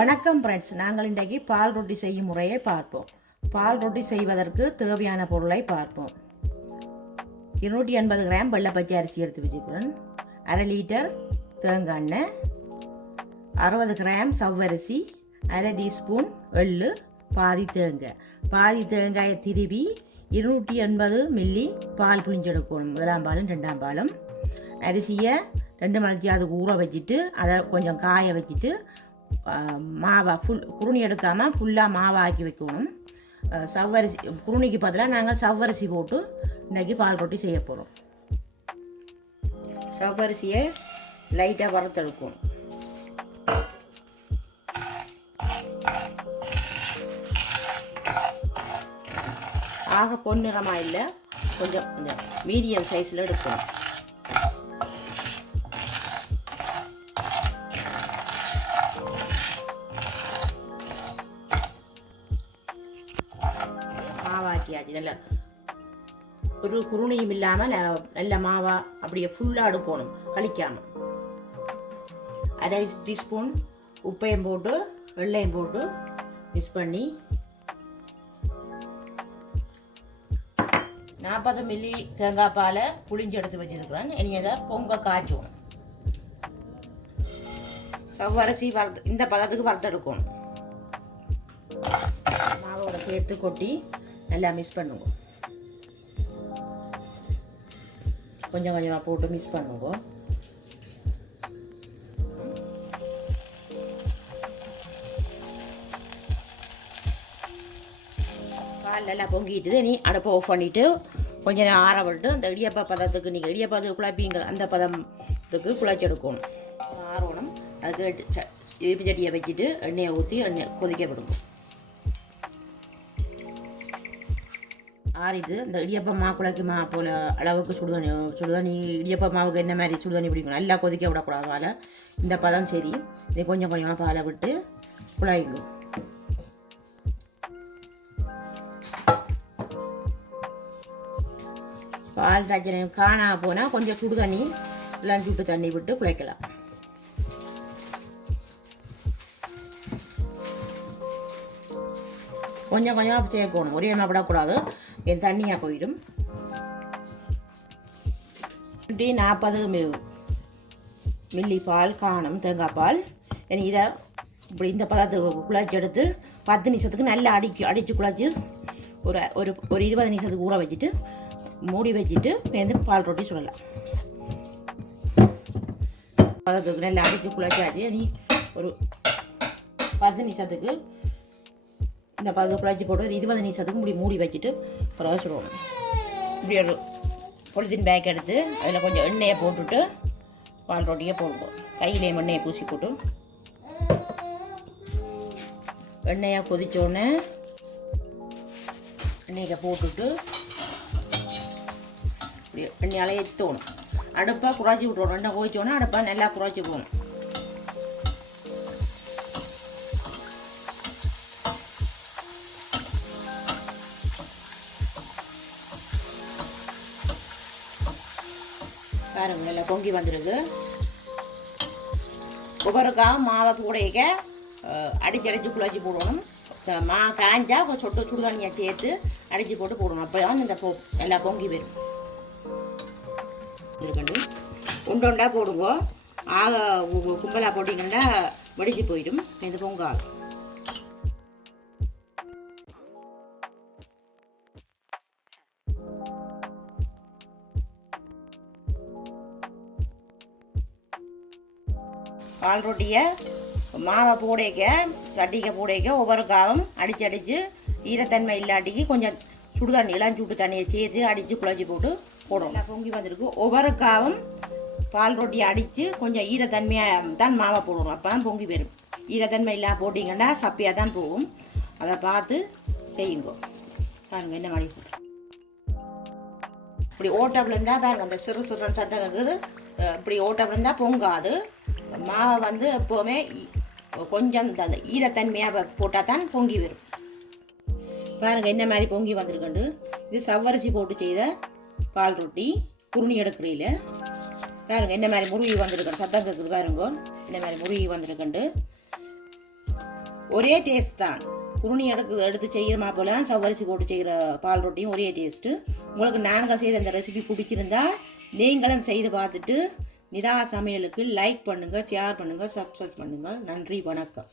வணக்கம் ஃப்ரெண்ட்ஸ், நாங்கள் இன்றைக்கு பால் ரொட்டி செய்யும் முறையை பார்ப்போம். பால் ரொட்டி செய்வதற்கு தேவையான பொருளை பார்ப்போம். 280 கிராம் வெள்ளை பச்சை அரிசி எடுத்து வச்சுக்கிறேன். 1/2 லிட்டர் தேங்காய் எண்ணெய், 60 கிராம் சவ்வரிசி, 1/2 டீஸ்பூன் எள்ளு, பாதி தேங்காயை திருவி 280 மில்லி பால் புளிஞ்செடுக்கணும். முதலாம் பாலும் 2ஆம் பாலும். அரிசியை 2 மணிக்கு ஊற வச்சுட்டு அதை கொஞ்சம் காய வச்சுட்டு மாவா குருணி எடுக்காமல் ஃபுல்லாக மாவாக்கி வைக்கணும். சவ்வரிசி குருணிக்கு பதிலாக நாங்கள் சவ்வரிசி போட்டு இன்றைக்கி பால் ரொட்டி செய்ய போகிறோம். சவ்வரிசியை லைட்டாக வறுத்தெடுக்கணும். ஆக பொன்னிறமாக இல்லை, கொஞ்சம் இந்த மீடியம் சைஸில் எடுக்கணும். மாவாக்கியாச்சு. நல்ல ஒரு குருணியும் இல்லாமல் நல்ல மாவா அப்படியே ஃபுல்லாக எடுக்கணும், கழிக்காமல். 1/2 டீஸ்பூன் உப்பையும் போட்டு வெள்ளையும் போட்டு மிக்ஸ் பண்ணி 40 மில்லி தேங்காய் பாலை புளிஞ்சு எடுத்து வச்சிருக்கிறேன். இனி அதை பொங்க காய்ச்சுவோம். சவ்வரிசி இந்த பதத்துக்கு வறுத்தெடுக்கணும். மாவோட சேர்த்து கொட்டி நல்லா மிக்ஸ் பண்ணுங்க. கொஞ்சம் கொஞ்சமாக போட்டு மிக்ஸ் பண்ணுங்க. பால் நல்லா பொங்கிட்டு நீ அடுப்பை ஆஃப் பண்ணிவிட்டு கொஞ்ச நேரம் ஆற விட்டு அந்த இடியப்பா பதத்துக்கு நீங்கள் இடியப்பாத்துக்கு குழப்பீங்க அந்த பதத்துக்கு குழச்சி எடுக்கணும். ஆறணும். அதுக்கு இடிப்பு சட்டியை வச்சுட்டு எண்ணெயை ஊற்றி எண்ணெய் கொதிக்க விடுங்க. ஆறிட்டு இந்த இடியப்ப குழக்கி போல் அளவுக்கு சுடுதண்ணி இடியப்ப மாவுக்கு என்ன மாதிரி சுடுதண்ணி பிடிக்கணும். நல்லா கொதிக்க விடக்கூடாது பாலை. இந்த பதம் சரி. இது கொஞ்சம் கொஞ்சமாக பாலை விட்டு குழாய்ங்க. பால் தச்சனை காணா போனால் கொஞ்சம் சுடுதண்ணி எல்லாம் சுட்டு தண்ணி விட்டு குழைக்கலாம். கொஞ்சம் கொஞ்சமாக சேர்க்கணும், ஒரே எண்ணெய் விடக்கூடாது, என் தண்ணியாக போயிடும். 40 மில்லி பால் காணும் தேங்காய் பால். இனி இதை இப்படி இந்த பதத்துக்கு குழச்சி எடுத்து 10 நிமிஷத்துக்கு நல்லா அடித்து குழச்சி ஒரு ஒரு 20 நிமிஷத்துக்கு ஊற வச்சுட்டு மூடி வச்சுட்டு வந்து பால் ரொட்டி சுடலாம். பதத்துக்கு நல்லா அடித்து குழச்சாச்சு. இனி ஒரு 10 நிமிஷத்துக்கு இந்த குழச்சி போட்டு ஒரு 20 நிமிஷத்துக்கு மூடி வச்சுட்டு பிறகு சுடுவோம். இப்படி ஒரு பொலித்தீன் பேக் எடுத்து அதில் கொஞ்சம் எண்ணெயை போட்டுட்டு பால் ரொட்டியை போடுவோம். கையிலே எண்ணெயை பூசி போட்டு எண்ணெயை கொதித்தோடனே எண்ணெயை போட்டுட்டு இப்படி எண்ணெயால் ஏற்றணும். அடுப்பை குறைச்சி விட்டுறோம். எண்ணெய் கொதிச்சோன்னா அடுப்பை நல்லா குறைச்சி போகணும். பாருங்க நல்லா பொங்கி வந்துருக்கு. ஒவ்வொருக்காக மாவை கூடைக்க அடிச்சு குழச்சி போடணும். காஞ்சா சொட்டு சுடுதண்ணியை சேர்த்து அடித்து போட்டு போடணும். அப்போ தான் இந்த நல்லா பொங்கி வரும். இருக்கணும் உண்டா போடுங்க. ஆக கும்பலாக போட்டிங்கன்னா வெடிச்சு போயிடும். இது பொங்காது. பால் ரொட்டியை மாவை போடைக்க சட்டிக்க போடைக்க ஒவ்வொரு காவும் அடித்து ஈரத்தன்மை இல்லாட்டிக்கு கொஞ்சம் சுடுதண்ணி சுட்டு தண்ணியை சேர்த்து அடித்து குழச்சி போட்டு போடணும். பொங்கி வந்திருக்கு. ஒவ்வொரு காவும் பால் ரொட்டியை அடித்து கொஞ்சம் ஈரத்தன்மையாக தான் மாவை போடணும். அப்போ தான் பொங்கி வரும். ஈரத்தன்மை இல்லாம போட்டிங்கன்னா சப்பியாக தான் போகும். அதை பார்த்து செய்யுங்க. பாருங்க என்ன மாதிரி போட்டு இப்படி ஓட்டப்பில் இருந்தால் பாருங்க அந்த சிறு சத்தம் கேட்குது. இப்படி ஓட்டப்பில் இருந்தால் பொங்காது. மாவை எப்போவுமே கொஞ்சம் அந்த ஈரத்தன்மையாக போட்டால் தான் பொங்கி வரும். பாருங்கள் என்ன மாதிரி பொங்கி வந்திருக்கண்டு. இது சவ்வரிசி போட்டு செய்த பால் ரொட்டி குருணி எடுக்கிறீல. பாருங்க என்ன மாதிரி முருகி வந்திருக்கேன். சத்தம் கேட்குது பாருங்க என்ன மாதிரி முருகி வந்திருக்கண்டு. ஒரே டேஸ்ட் தான். குருணி எடுத்து செய்கிறமா போல தான் சவ்வரிசி போட்டு செய்கிற பால் ரொட்டியும் ஒரே டேஸ்ட்டு. உங்களுக்கு நாங்கள் செய்த அந்த ரெசிபி பிடிச்சிருந்தா நீங்களும் செய்து பார்த்துட்டு நிதா சமையலுக்கு லைக் பண்ணுங்கள், ஷேர் பண்ணுங்கள், சப்ஸ்கிரைப் பண்ணுங்கள். நன்றி, வணக்கம்.